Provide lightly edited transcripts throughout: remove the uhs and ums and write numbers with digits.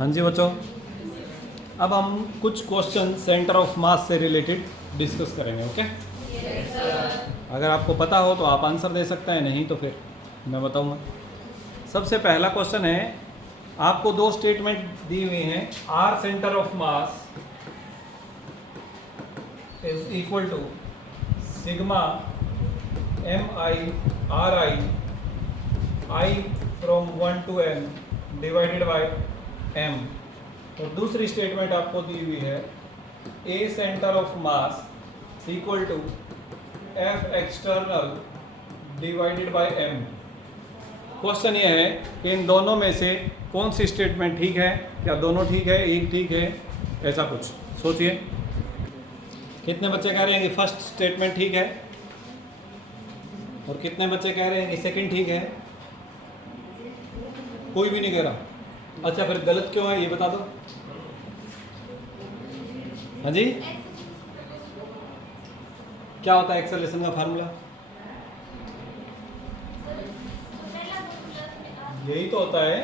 हाँ जी बच्चों, अब हम कुछ क्वेश्चन सेंटर ऑफ मास से रिलेटेड डिस्कस करेंगे। ओके अगर आपको पता हो तो आप आंसर दे सकते हैं, नहीं तो फिर मैं बताऊंगा। सबसे पहला क्वेश्चन है, आपको दो स्टेटमेंट दी हुई हैं। R centre of mass is equal to sigma M I R I from 1 to n divided by m। और दूसरी स्टेटमेंट आपको दी हुई है, A centre of mass equal to F external divided by m। Question ये है कि इन दोनों में से कौन सी स्टेटमेंट ठीक है, क्या दोनों ठीक है, एक ठीक है, ऐसा कुछ सोचिए। कितने बच्चे कह रहे हैं कि फर्स्ट स्टेटमेंट ठीक है और कितने बच्चे कह रहे हैं कि सेकंड ठीक है? कोई भी नहीं कह रहा। अच्छा, फिर गलत क्यों है ये बता दो। हाँ जी, क्या होता है एक्सेलरेशन का फार्मूला? यही तो होता है,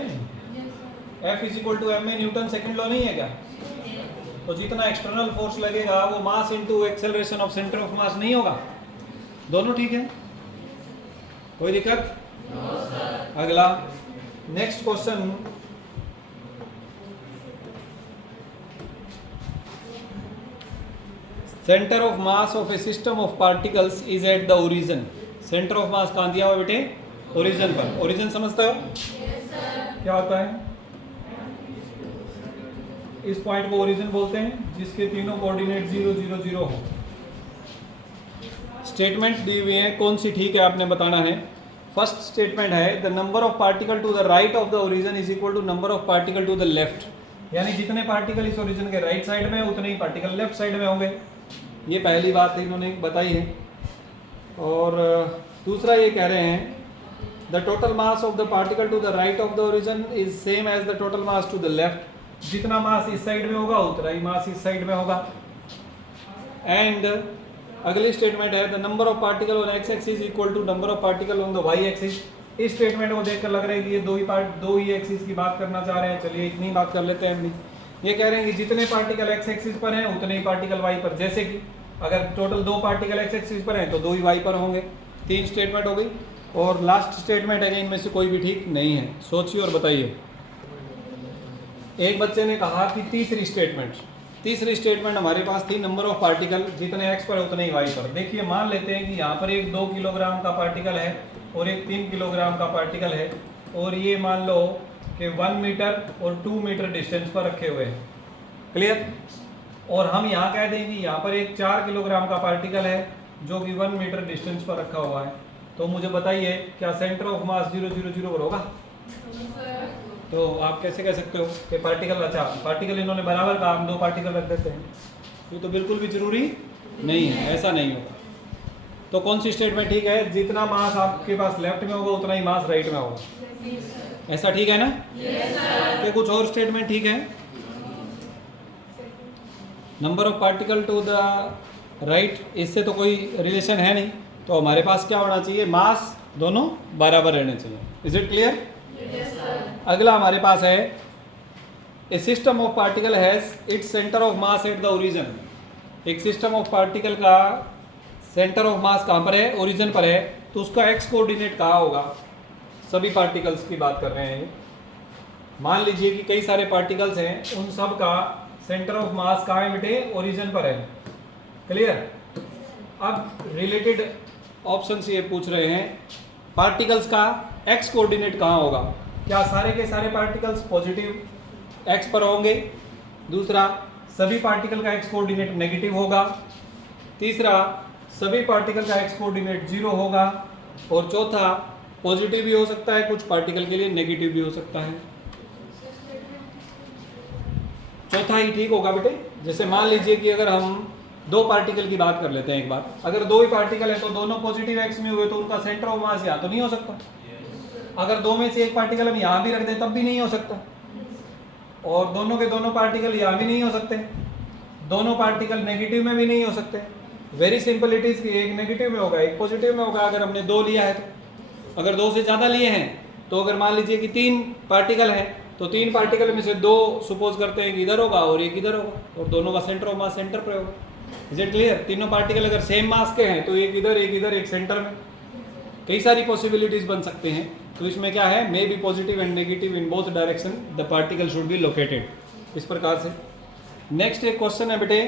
F is equal to m a. Newton second law नहीं है क्या? तो जितना एक्सटर्नल फोर्स लगेगा वो mass into acceleration of centre of mass नहीं होगा? दोनों ठीक है, कोई दिक्कत? अगला next question, centre of mass of a system of particles is at the origin. Centre of mass कहाँ दिया हुआ बेटे? ओरिजिन पर। ओरिजिन समझते हो? क्या होता है? इस पॉइंट को ओरिजिन बोलते हैं जिसके तीनों कोऑर्डिनेट 0 0 0 हो। स्टेटमेंट दी हुई है, कौन सी ठीक है आपने बताना है। फर्स्ट स्टेटमेंट है, the number of particle to the right of the origin is equal to number of particle to the left. यानी जितने पार्टिकल इस ओरिजिन के राइट साइड में उतने ही पार्टिकल लेफ्ट साइड में होंगे। ये पहली बात इन्होंने बताई है। और दूसरा ये कह रहे हैं, the total mass of the particle to the right of the origin is same as the total mass to the left. जितना मास इस साइड में होगा उतना ही मास इस साइड में होगा। एंड अगली स्टेटमेंट है, the number of particle on x axis equal to number of particle on the y axis. इस स्टेटमेंट को देखकर लग रहा है कि ये दो ही एक्सिस की बात करना चाह रहे हैं। चलिए इतनी बात कर लेते हैं हम भी। ये कह रहे हैं कि जितने पार्टिकल एक्स एक्सिस पर हैं उतने ही पार्टिकल वाई पर। जैसे कि अगर टोटल दो पार्टिकल एक्स एक्सिस पर हैं तो दो ही वाई पर होंगे। तीन स्टेटमेंट हो गई। और लास्ट स्टेटमेंट है कि इनमें से कोई भी ठीक नहीं है। सोचिए और बताइए। एक बच्चे ने कहा कि तीसरी स्टेटमेंट हमारे पास थी, नंबर ऑफ पार्टिकल जितने एक्स पर उतने ही वाई पर। देखिए मान लेते हैं कि यहाँ पर एक 2 किलोग्राम का पार्टिकल है और एक 3 किलोग्राम का पार्टिकल है, और ये मान लो कि 1 मीटर और 2 मीटर डिस्टेंस पर रखे हुए हैं। क्लियर? और हम यहाँ कह दें कि यहाँ पर एक 4 किलोग्राम का पार्टिकल है जो कि 1 मीटर डिस्टेंस पर रखा हुआ है। तो मुझे बताइए, क्या सेंटर ऑफ मास 0 0 0 पर होगा? तो आप कैसे कह सकते हो कि पार्टिकल, अच्छा पार्टिकल इन्होंने बराबर कहा, हम दो पार्टिकल रख देते हैं। ये तो बिल्कुल भी जरूरी नहीं है, ऐसा नहीं होगा। तो कौन सी स्टेटमेंट ठीक है? जितना मास आपके पास लेफ्ट में होगा उतना ही मास राइट में होगा। ऐसा ठीक है ना? क्या कुछ और स्टेटमेंट ठीक है? Number of particle to the right, इससे तो कोई रिलेशन है नहीं। तो हमारे पास क्या होना चाहिए? मास दोनों बराबर रहने चाहिए। Is it clear? अगला हमारे पास है, a system of particle has its centre of mass at the origin. एक सिस्टम ऑफ पार्टिकल का सेंटर ऑफ मास कहाँ पर है? ओरिजिन पर है। तो उसका एक्स कोऑर्डिनेट कहाँ होगा? सभी पार्टिकल्स की बात कर रहे हैं। मान लीजिए कि कई सारे पार्टिकल्स हैं, उन सब का सेंटर ऑफ मास कहाँ है बेटे? ओरिजिन पर है। क्लियर? अब रिलेटेड ऑप्शन से ये पूछ रहे हैं, पार्टिकल्स का एक्स कोऑर्डिनेट कहाँ होगा? क्या सारे के सारे पार्टिकल्स पॉजिटिव एक्स पर होंगे? दूसरा, सभी पार्टिकल का एक्स कोऑर्डिनेट नेगेटिव होगा। तीसरा, सभी पार्टिकल का एक्स कोऑर्डिनेट 0 होगा। और चौथा, पॉजिटिव भी हो सकता है कुछ पार्टिकल के लिए, नेगेटिव भी हो सकता है। चौथा ही ठीक होगा बेटे। जैसे मान लीजिए कि अगर हम दो पार्टिकल की बात कर लेते हैं एक बार, अगर दो ही पार्टिकल है तो दोनों पॉजिटिव एक्स में हुए तो उनका सेंटर ऑफ मास यहाँ तो नहीं हो सकता। अगर दो में से एक पार्टिकल हम यहाँ भी रख दें तब भी नहीं हो सकता। और दोनों के दोनों पार्टिकल यहाँ भी नहीं हो सकते। दोनों पार्टिकल नेगेटिव में भी नहीं हो सकते। वेरी सिंपल इट इज कि एक नेगेटिव में होगा एक पॉजिटिव में होगा। अगर हमने दो लिया है तो, अगर दो से ज़्यादा लिए हैं तो अगर मान लीजिए कि 3 पार्टिकल हैं तो 3 पार्टिकल में से 2 सपोज करते हैं कि इधर होगा और एक इधर होगा, और दोनों का सेंटर ऑफ मास सेंटर पर होगा। Is it clear? तीनों पार्टिकल अगर सेम मास के हैं तो एक इधर एक सेंटर में, कई सारी पॉसिबिलिटीज बन सकते हैं। तो इसमें क्या है, may be positive and negative in both direction the particle should be located, इस प्रकार से। नेक्स्ट एक क्वेश्चन है बेटे,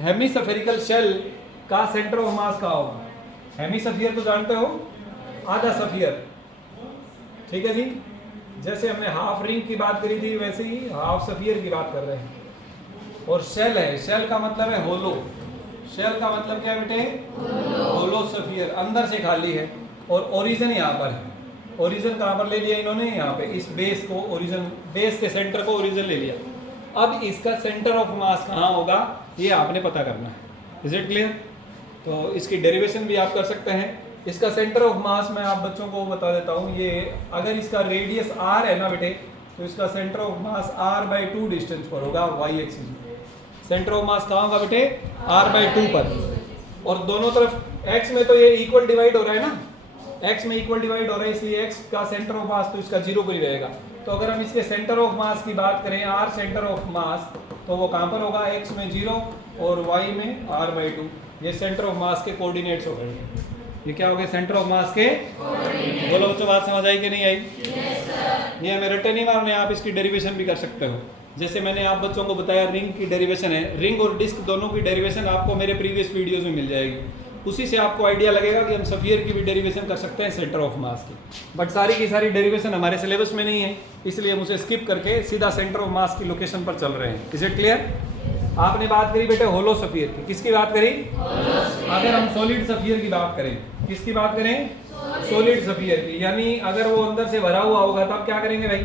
हेमिस्फेरिकल शेल का सेंटर ऑफ मास कहाँ होगा? हेमिस्फीयर तो जानते हो, आधा सफियर, ठीक है जी। जैसे हमने हाफ रिंग की बात करी थी वैसे ही हाफ सफियर की बात कर रहे हैं। और शेल है, शेल का मतलब है होलो, शेल का मतलब क्या है बेटे? होलो सफियर, अंदर से खाली है। और ओरिजिन यहाँ पर है, ओरिजिन कहाँ पर ले लिया इन्होंने? यहाँ पे इस बेस को, ओरिजिन बेस के सेंटर को ओरिजिन ले लिया। अब इसका सेंटर ऑफ मास कहाँ होगा ये आपने पता करना है। Is it clear? तो इसकी डेरिवेशन भी आप कर सकते हैं। इसका सेंटर ऑफ मास मैं आप बच्चों को बता देता हूँ। ये अगर इसका रेडियस r है ना बेटे, तो इसका centre of mass r/2 distance पर होगा, y एक्सिस में। सेंटर ऑफ मास कहाँ होगा बेटे? r/2 पर। और दोनों तरफ x में तो ये इक्वल डिवाइड हो रहा है ना, x में इक्वल डिवाइड हो रहा है, इसलिए x का सेंटर ऑफ मास तो इसका 0 पर ही रहेगा। तो अगर हम इसके सेंटर ऑफ मास की बात करें, r सेंटर ऑफ मास, तो वो कहाँ पर होगा? x में 0 और y में r/2। ये सेंटर ऑफ मास के कोऑर्डिनेट्स हो गए। ये क्या हो गए? सेंटर ऑफ मास के कोऑर्डिनेट्स। बोलो बच्चों, बात समझ आई कि नहीं आई? Yes sir. ये हमें रट्टे नहीं मारने, आप इसकी डेरिवेशन भी कर सकते हो। जैसे मैंने आप बच्चों को बताया रिंग की डेरिवेशन है, रिंग और डिस्क दोनों की डेरिवेशन आपको मेरे प्रीवियस वीडियोस में मिल जाएगी। उसी से आपको आइडिया लगेगा कि हम सफियर की भी डेरिवेशन कर सकते हैं सेंटर ऑफ मास की। बट सारी की सारी डेरिवेशन हमारे सिलेबस में नहीं है, इसलिए हम उसे स्किप करके सीधा सेंटर ऑफ मास की लोकेशन पर चल रहे हैं। Is it clear? आपने बात करी बेटे होलो सफियर की, किसकी बात करी? अगर हम सॉलिड सफियर की बात करें, किसकी बात करें? सॉलिड सफियर की। यानी अगर वो अंदर से भरा हुआ होगा तब क्या करेंगे भाई?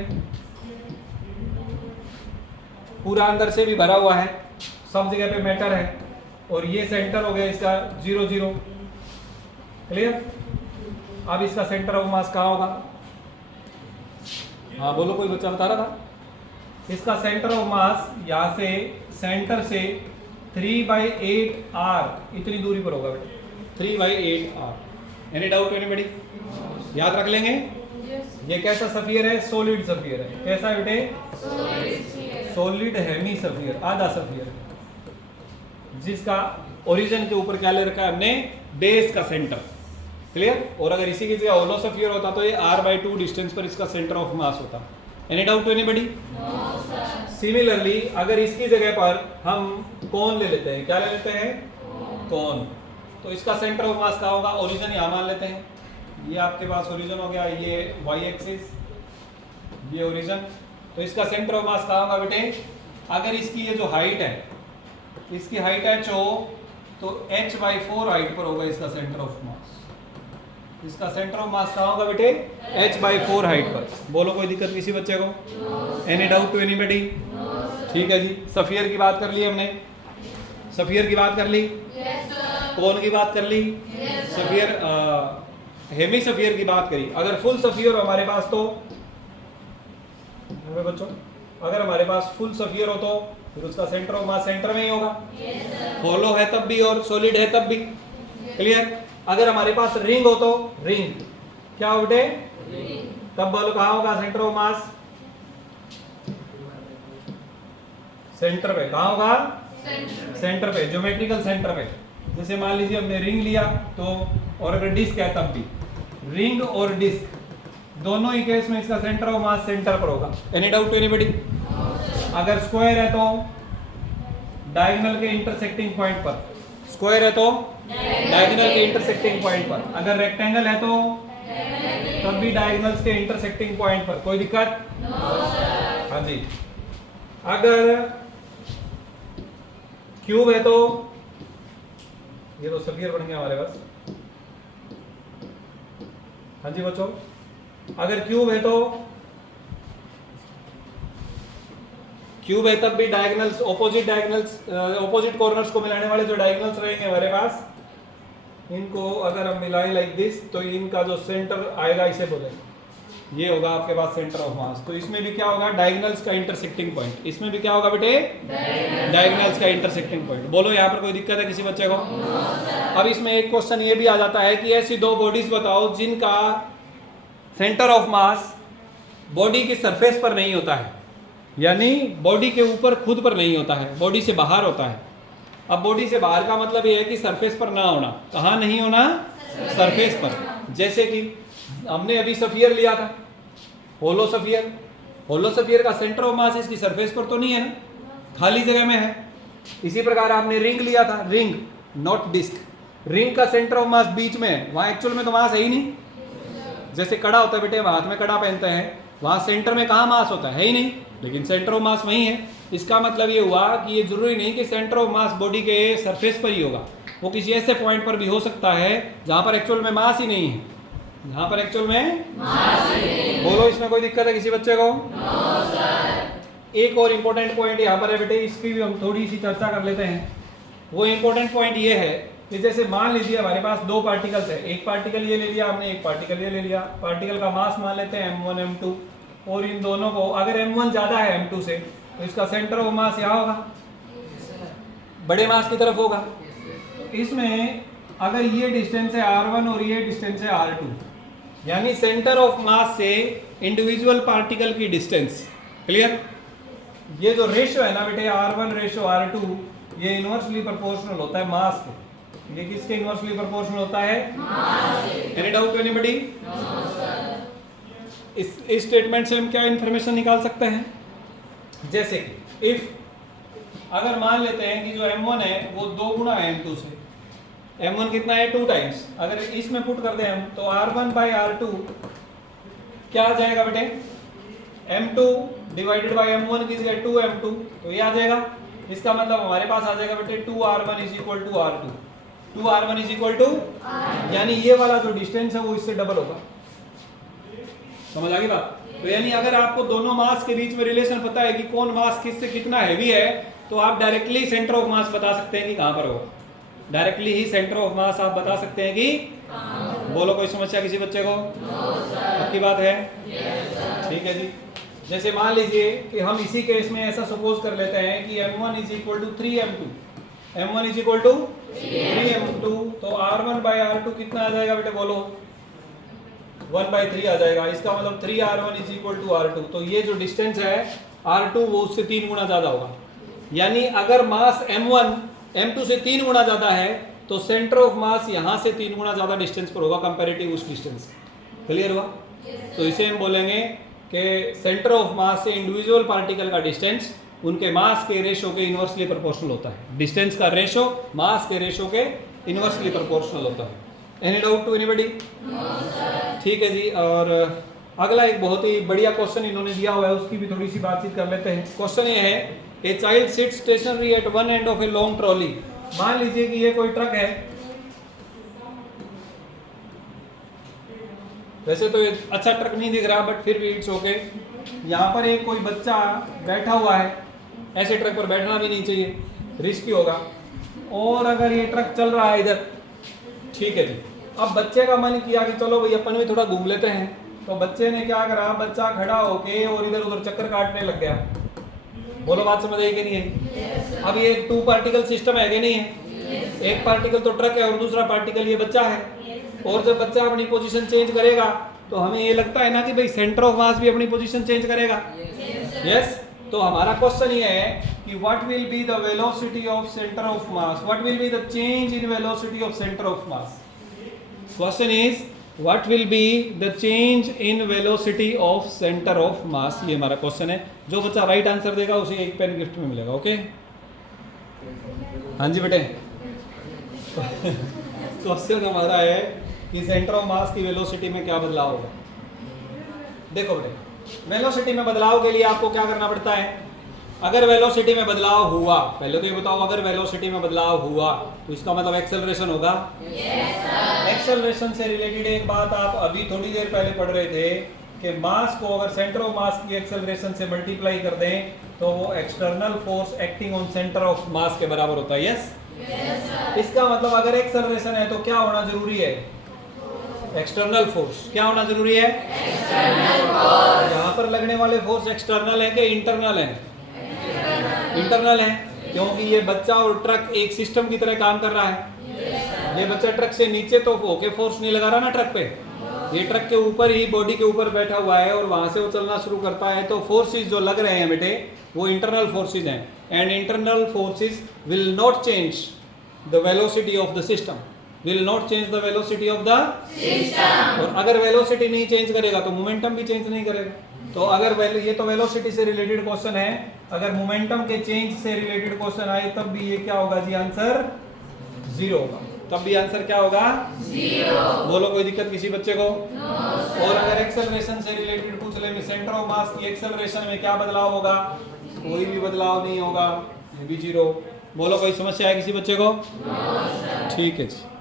पूरा अंदर से भी भरा हुआ है, सब जगह पे मैटर है, और ये सेंटर हो गया इसका 0 0। क्लियर? अब इसका सेंटर ऑफ मास कहाँ होगा? हाँ बोलो, कोई बच्चा बता रहा था। इसका सेंटर ऑफ मास यहाँ से सेंटर से 3/8r इतनी दूरी पर होगा बेटा, 3/8r। Any doubt anybody? याद रख लेंगे। ये कैसा सफियर है? सॉलिड सफियर है। कैसा है बेटे? सॉलिड हेमी सफियर, आधा सफियर, जिसका ओरिजिन के ऊपर क्या ले रखा है हमने? बेस का सेंटर। क्लियर? और अगर इसी की जगह होलो सफियर होता तो ये r/2 डिस्टेंस पर इसका सेंटर ऑफ मास होता। Any doubt anybody? No sir. Similarly अगर इसकी जगह पर हम कोन ले लेते हैं, क्या ले लेते हैं? कोन। तो इसका सेंटर ऑफ मास कहाँ होगा? ओरिजिन यहाँ मान लेते हैं, ये आपके पास ओरिजिन हो गया, ये y एक्सिस, ये ओरिजिन। तो इसका सेंटर ऑफ मास कहाँ होगा बेटे? अगर इसकी ये जो हाइट है, इसकी हाइट h हो तो h/4 हाइट पर होगा इसका सेंटर ऑफ मास। इसका सेंटर ऑफ मास कहाँ होगा बेटे? h/4 हाइट पर। बोलो, कोई दिक्कत किसी बच्चे को? Any doubt to anybody? ठीक है जी। सफियर की बात कर ली हमने, सफियर की बात कर ली, कोन की बात कर ली, सफियर हेमी सफियर की बात करी। अगर फुल सफियर हमारे पास तो बच्चों, अगर हमारे पास फुल सफियर हो तो फिर उसका सेंटर ऑफ मास सेंटर में ही होगा। होलो है तब भी और सॉलिड है तब भी। क्लियर? अगर हमारे पास रिंग हो तो रिंग क्या हो बेटे? तब बोलो कहाँ होगा सेंटर ऑफ मास? सेंटर पे। कहाँ होगा? सेंटर पे, ज्योमेट्रिकल सेंटर पे। जैसे मान लीजिए हमने रिंग लिया तो, और अगर डिस्क है तब भी, रिंग और डिस्क दोनों ही केस में इसका सेंटर ऑफ मास सेंटर पर होगा। Any doubt to anybody? अगर स्क्वायर है तो डायगोनल के इंटरसेक्टिंग पॉइंट पर, स्क्वायर है तो डायगोनल के इंटरसेक्टिंग पॉइंट पर। अगर रेक्टेंगल है तो तब भी डायगोनल्स के इंटरसेक्टिंग पॉइंट पर। कोई दिक्कत? हाँ जी। अगर क्यूब है तो, ये तो सफियर बन गया हमारे पास। हाँ जी बच्चों, अगर क्यूब है तो, क्यूब है तब भी diagonals, opposite diagonals, opposite corners को मिलाने वाले जो डायगोनल्स रहेंगे हमारे पास, इनको अगर हम मिलाएं लाइक दिस, तो इनका जो सेंटर आएगा इसे बोलेंगे, ये होगा आपके पास सेंटर ऑफ मास। तो इसमें भी क्या होगा? डायगोनल्स का इंटरसेक्टिंग पॉइंट। इसमें भी क्या होगा बेटे? डायगोनल्स का इंटरसेक्टिंग पॉइंट। बोलो यहाँ पर कोई दिक्कत है किसी बच्चे को? अब इसमें एक क्वेश्चन ये भी आ जाता है कि ऐसी दो बॉडीज बताओ जिनका सेंटर ऑफ मास बॉडी की सरफेस पर नहीं होता है, यानी बॉडी के ऊपर खुद पर नहीं होता है, बॉडी से बाहर होता है। अब बॉडी से बाहर का मतलब ये है कि सरफेस पर ना होना। कहाँ नहीं होना? सरफेस पर। जैसे कि हमने अभी सफियर लिया था, होलो सफियर। होलो सफियर का सेंटर ऑफ मास इसकी सरफेस पर तो नहीं है ना, खाली जगह में है। इसी प्रकार आपने रिंग लिया था, रिंग नॉट डिस्क। रिंग का सेंटर ऑफ मास बीच में है, वहाँ एक्चुअल में तो मास है ही नहीं। जैसे कड़ा होता है बेटे, हम हाथ में कड़ा पहनते हैं, वहाँ सेंटर में कहाँ मास होता है ही नहीं, लेकिन सेंटर ऑफ मास वहीं है। इसका मतलब ये हुआ कि ये जरूरी नहीं कि सेंटर ऑफ मास बॉडी के सरफेस पर ही होगा, वो किसी ऐसे पॉइंट पर भी हो सकता है जहाँ पर एक्चुअल में मास ही नहीं है, जहाँ पर एक्चुअल में मास ही नहीं। बोलो, इसमें कोई दिक्कत है किसी बच्चे को? No sir. एक और इम्पोर्टेंट पॉइंट यहाँ पर है बेटे, इसकी भी हम थोड़ी सी चर्चा कर लेते हैं। वो इम्पोर्टेंट पॉइंट ये है कि जैसे मान लीजिए हमारे पास दो पार्टिकल्स है, एक पार्टिकल ये ले लिया हमने, एक पार्टिकल ये ले लिया। पार्टिकल का मास मान लेते हैं m1 m2, और इन दोनों को अगर m1 ज़्यादा है m2 से तो इसका सेंटर ऑफ मास यहाँ होगा, बड़े मास की तरफ होगा। तो इसमें अगर ये डिस्टेंस है r1 और ये डिस्टेंस है r2, यानी सेंटर ऑफ मास से इंडिविजुअल पार्टिकल की डिस्टेंस। क्लियर? ये जो रेशियो है ना बेटे, r1 रेशियो r2, ये इनवर्सली प्रोपोर्शनल होता है मास के। ये किसके इनवर्सली प्रोपोर्शनल होता है? मास के। Any doubt anybody? No sir. इस स्टेटमेंट से हम क्या इंफॉर्मेशन निकाल सकते हैं? जैसे कि इफ अगर मान लेते हैं कि जो m1 है वो 2 गुना है m2 से। m1 कितना है? 2 टाइम्स। अगर इसमें पुट कर दें हम तो r1 बाई r2 क्या आ जाएगा बेटे? m2 डिवाइडेड बाई m1 की जगह 2m2, तो ये आ जाएगा। इसका मतलब हमारे पास आ जाएगा बेटे 2r1 is equal to r2। 2r1 is equal to, यानी ये वाला जो डिस्टेंस है वो इससे डबल होगा। समझ आ गई बात? तो यानी अगर आपको दोनों मास के बीच में रिलेशन पता है कि कौन मास किससे कितना हैवी है, तो आप डायरेक्टली सेंटर ऑफ मास बता सकते हैं कि कहाँ पर होगा। डायरेक्टली ही सेंटर ऑफ मास आप बता सकते हैं कि बोलो, कोई समस्या किसी बच्चे को? आपकी बात है? ठीक है जी। जैसे मान लीजिए कि हम इसी केस में ऐसा सपोज कर लेते हैं कि m1 is equal to 3m2, m1 is equal to 3m2, तो r1 बाई r2 कितना आ जाएगा बेटे? बोलो, 1/3 आ जाएगा। इसका मतलब 3r1 is equal to r2। तो ये जो डिस्टेंस है r2 वो उससे 3 गुना ज़्यादा होगा। यानी अगर मास m1 m2 से 3 गुना ज़्यादा है तो सेंटर ऑफ मास यहाँ से 3 गुना ज़्यादा डिस्टेंस पर होगा कंपैरेटिव उस डिस्टेंस। क्लियर हुआ? तो इसे हम बोलेंगे कि सेंटर ऑफ मास से इंडिविजुअल पार्टिकल का डिस्टेंस उनके मास के रेशो के इनवर्सली प्रोपोर्शनल होता है। डिस्टेंस का रेशो मास के रेशो के इनवर्सली प्रोपोर्शनल होता है। Any doubt to anybody? ठीक है जी। और अगला एक बहुत ही बढ़िया क्वेश्चन इन्होंने दिया हुआ है, उसकी भी थोड़ी सी बातचीत कर लेते हैं। क्वेश्चन ये है, a child sits stationary at one end of a long trolley. मान लीजिए कि ये कोई ट्रक है, वैसे तो ये अच्छा ट्रक नहीं दिख रहा बट फिर भी इट्स ओके। यहाँ पर एक कोई बच्चा बैठा हुआ है, ऐसे ट्रक पर बैठना भी नहीं चाहिए, रिस्की होगा। और अगर ये ट्रक चल रहा है इधर, ठीक है जी। अब बच्चे का मन किया कि चलो भाई अपन भी थोड़ा घूम लेते हैं, तो बच्चे ने क्या करा, बच्चा खड़ा होके और इधर उधर चक्कर काटने लग गया। बोलो, बात समझ आई कि नहीं है? अब ये 2 पार्टिकल सिस्टम है कि नहीं है? एक पार्टिकल तो ट्रक है और दूसरा पार्टिकल ये बच्चा है। और जब बच्चा अपनी पोजीशन चेंज करेगा तो हमें ये लगता है ना कि भाई सेंटर ऑफ मास भी अपनी पोजीशन चेंज करेगा। यस। तो हमारा क्वेश्चन ये है कि what will be the velocity of centre of mass, what will be the change in velocity of centre of mass. Question is what will be the change in velocity of centre of मास। ये हमारा question है। जो बच्चा right answer देगा उसे एक pen gift में मिलेगा। ओके? हाँ जी बेटे। क्वेश्चन हमारा है कि सेंटर ऑफ मास की वेलोसिटी में क्या बदलाव होगा। देखो बेटे, वेलोसिटी में बदलाव के लिए आपको क्या करना पड़ता है? अगर वेलोसिटी में बदलाव हुआ, पहले तो ये बताओ, अगर वेलोसिटी में बदलाव हुआ तो इसका मतलब एक्सेलरेशन होगा। एक्सेलरेशन से रिलेटेड एक बात आप अभी थोड़ी देर पहले पढ़ रहे थे कि मास को अगर सेंटर ऑफ मास की एक्सेलरेशन से मल्टीप्लाई कर दें तो वो external force acting on centre of मास के बराबर होता है। यस? इसका मतलब अगर एक्सेलरेशन है तो क्या होना जरूरी है? External force. क्या होना जरूरी है? External force. यहाँ पर लगने वाले फोर्स एक्सटर्नल है कि इंटरनल है? इंटरनल है, क्योंकि ये बच्चा और ट्रक एक सिस्टम की तरह काम कर रहा है। ये बच्चा ट्रक से नीचे तो होके फोर्स नहीं लगा रहा ना ट्रक पे, ये ट्रक के ऊपर ही, बॉडी के ऊपर बैठा हुआ है और वहां से वो चलना शुरू करता है, तो फोर्सेस जो लग रहे हैं बेटे वो इंटरनल फोर्सेस हैं, and internal forces will not change the velocity of the system, will not change the velocity of the system. और अगर वेलोसिटी नहीं चेंज करेगा तो मोमेंटम भी चेंज नहीं करेगा। तो अगर ये तो वेलोसिटी से रिलेटेड क्वेश्चन है, अगर मोमेंटम के चेंज से रिलेटेड क्वेश्चन आए तब भी ये क्या होगा जी, आंसर 0 होगा। तब भी आंसर क्या होगा, 0। बोलो कोई दिक्कत किसी बच्चे को? और अगर एक्सेलरेशन से रिलेटेड पूछ ले, सेंटर ऑफ मास की एक्सेलरेशन में क्या बदलाव होगा, कोई भी बदलाव नहीं होगा, ये भी 0। बोलो कोई समस्या है किसी बच्चे को? ठीक है जी।